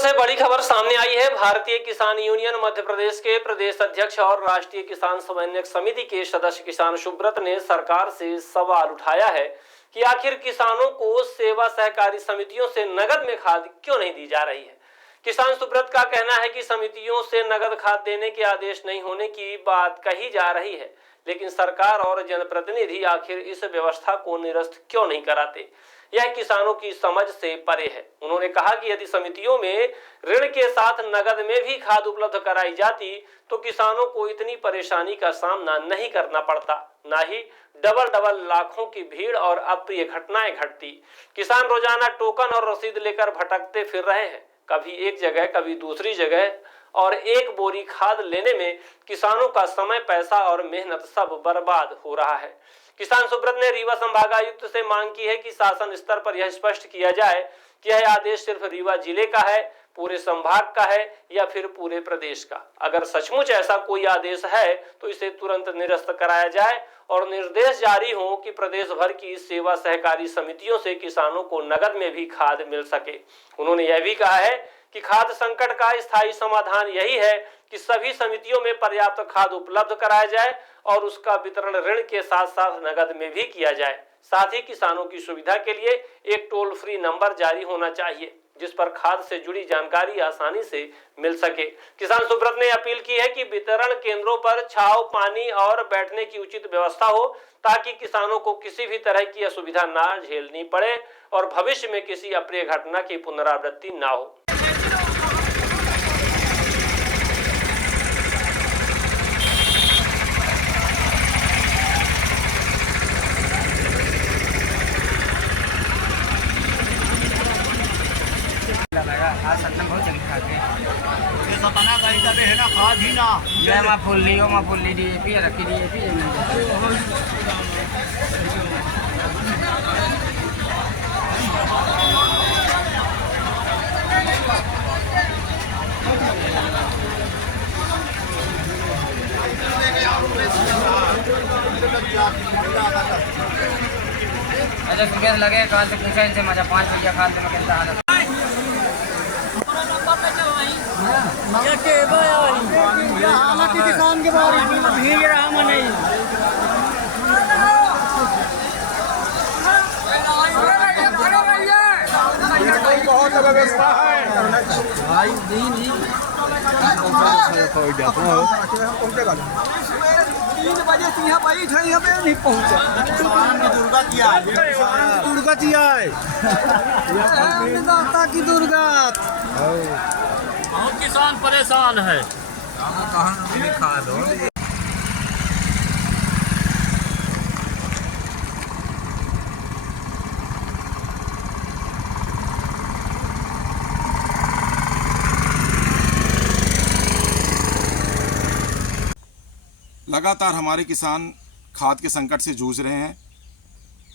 से बड़ी खबर सामने आई है। भारतीय किसान यूनियन मध्य प्रदेश के प्रदेश अध्यक्ष और राष्ट्रीय किसान समन्वयक समिति के सदस्य किसान सुब्रत ने सरकार से सवाल उठाया है कि आखिर किसानों को सेवा सहकारी समितियों से नगद में खाद क्यों नहीं दी जा रही है। किसान सुब्रत का कहना है कि समितियों से नगद खाद देने के आदेश नहीं होने की बात कही जा रही है, लेकिन सरकार और जनप्रतिनिधि आखिर इस व्यवस्था को निरस्त क्यों नहीं कराते। यह किसानों की समझ से परे है। उन्होंने कहा कि यदि समितियों में ऋण के साथ नगद में भी खाद उपलब्ध कराई जाती तो किसानों को इतनी परेशानी का सामना नहीं करना पड़ता, ना ही डबल लाखों की भीड़ और अप्रिय घटनाएं घटती। किसान रोजाना टोकन और रसीद लेकर भटकते फिर रहे हैं, कभी एक जगह कभी दूसरी जगह, और एक बोरी खाद लेने में किसानों का समय, पैसा और मेहनत सब बर्बाद हो रहा है। किसान सुब्रत ने रीवा संभागायुक्त से मांग की है कि शासन स्तर पर यह स्पष्ट किया जाए कि यह आदेश सिर्फ रीवा जिले का है, पूरे संभाग का है या फिर पूरे प्रदेश का। अगर सचमुच ऐसा कोई आदेश है तो इसे तुरंत निरस्त कराया जाए और निर्देश जारी हो कि प्रदेश भर की सेवा सहकारी समितियों से किसानों को नगद में भी खाद मिल सके। उन्होंने यह भी कहा है कि खाद संकट का स्थायी समाधान यही है कि सभी समितियों में पर्याप्त खाद उपलब्ध कराया जाए और उसका वितरण ऋण के साथ साथ नगद में भी किया जाए। साथ ही किसानों की सुविधा के लिए एक टोल फ्री नंबर जारी होना चाहिए जिस पर खाद से जुड़ी जानकारी आसानी से मिल सके। किसान सुब्रत ने अपील की है कि वितरण केंद्रों पर छांव, पानी और बैठने की उचित व्यवस्था हो ताकि किसानों को किसी भी तरह की असुविधा ना झेलनी पड़े और भविष्य में किसी अप्रिय घटना की पुनरावृत्ति ना हो। आज सत्तम बहुत जल्दी खाते ये सतना कहीं तबे है ना खाद ही ना ये मैं फुल ली डीएपी रखी डीएपी अच्छा सुबह लगे कल से पूछा इनसे मजा 5 रुपया खाद में कहता हालत किसान के बारे में भीड़ रहा नहीं। बहुत व्यवस्था है भाई दिन ही 3 बजे से यहाँ बैठ है, यहाँ पे नहीं पहुँचा। दुर्गत ही है दाता की दुर्गत। बहुत किसान परेशान है। खाद हो लगातार हमारे किसान खाद के संकट से जूझ रहे हैं।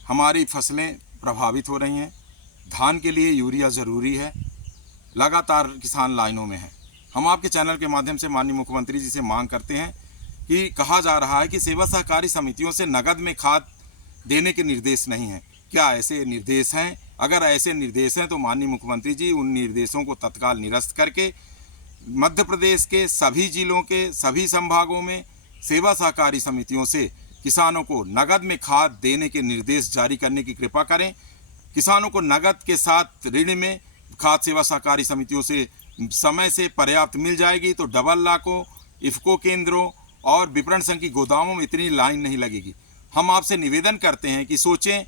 हमारी फसलें प्रभावित हो रही हैं। धान के लिए यूरिया ज़रूरी है। लगातार किसान लाइनों में हैं। हम आपके चैनल के माध्यम से माननीय मुख्यमंत्री जी से मांग करते हैं कि कहा जा रहा है कि सेवा सहकारी समितियों से नगद में खाद देने के निर्देश नहीं हैं। क्या ऐसे निर्देश हैं? अगर ऐसे निर्देश हैं तो माननीय मुख्यमंत्री जी उन निर्देशों को तत्काल निरस्त करके मध्य प्रदेश के सभी जिलों के सभी संभागों में सेवा सहकारी समितियों से किसानों को नगद में खाद देने के निर्देश जारी करने की कृपा करें। किसानों को नगद के साथ ऋण में खाद सेवा सहकारी समितियों से समय से पर्याप्त मिल जाएगी तो डबल लाखों, इफ़को केंद्रों और विपणन संघ की गोदामों में इतनी लाइन नहीं लगेगी। हम आपसे निवेदन करते हैं कि सोचें,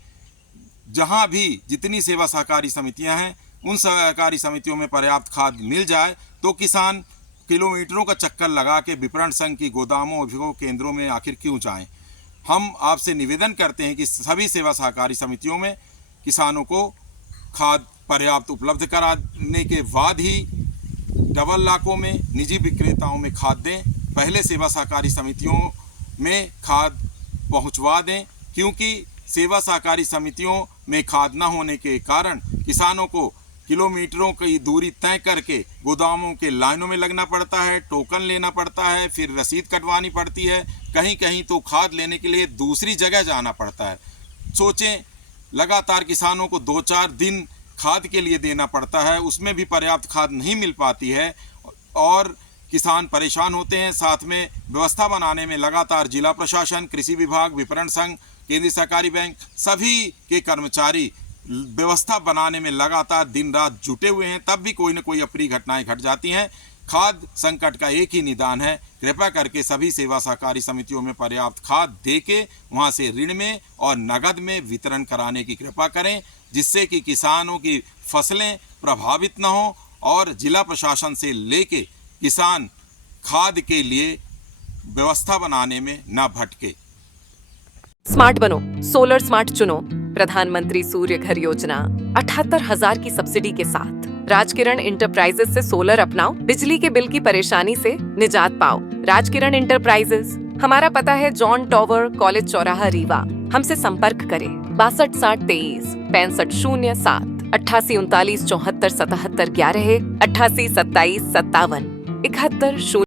जहां भी जितनी सेवा सहकारी समितियां हैं उन सहकारी समितियों में पर्याप्त खाद मिल जाए तो किसान किलोमीटरों का चक्कर लगा के विपणन संघ की गोदामों और इफ़को केंद्रों में आखिर क्यों जाएं। हम आपसे निवेदन करते हैं कि सभी सेवा सहकारी समितियों में किसानों को खाद पर्याप्त उपलब्ध कराने के बाद ही डबल लाखों में निजी विक्रेताओं में खाद दें। पहले सेवा सहकारी समितियों में खाद पहुंचवा दें, क्योंकि सेवा सहकारी समितियों में खाद न होने के कारण किसानों को किलोमीटरों की दूरी तय करके गोदामों के लाइनों में लगना पड़ता है, टोकन लेना पड़ता है, फिर रसीद कटवानी पड़ती है, कहीं कहीं तो खाद लेने के लिए दूसरी जगह जाना पड़ता है। सोचें, लगातार किसानों को 2-4 दिन खाद के लिए देना पड़ता है, उसमें भी पर्याप्त खाद नहीं मिल पाती है और किसान परेशान होते हैं। साथ में व्यवस्था बनाने में लगातार जिला प्रशासन, कृषि विभाग, विपणन संघ, केंद्रीय सहकारी बैंक सभी के कर्मचारी व्यवस्था बनाने में लगातार दिन रात जुटे हुए हैं, तब भी कोई न कोई अप्रिय घटनाएं घट जाती हैं। खाद संकट का एक ही निदान है, कृपया करके सभी सेवा सहकारी समितियों में पर्याप्त खाद देके वहां से ऋण में और नगद में वितरण कराने की कृपा करें, जिससे कि किसानों की फसलें प्रभावित न हो और जिला प्रशासन से लेके किसान खाद के लिए व्यवस्था बनाने में न भटके। स्मार्ट बनो, सोलर स्मार्ट चुनो। प्रधानमंत्री सूर्य घर योजना 78,000 की सब्सिडी के साथ राजकिरण इंटरप्राइजेस से सोलर अपनाओ, बिजली के बिल की परेशानी से निजात पाओ। राजकिरण इंटरप्राइजेस, हमारा पता है जॉन टॉवर, कॉलेज चौराहा, रीवा। हमसे संपर्क करें 62 60 23 65 07 88 39 74 77 11 88 27 57 71 0।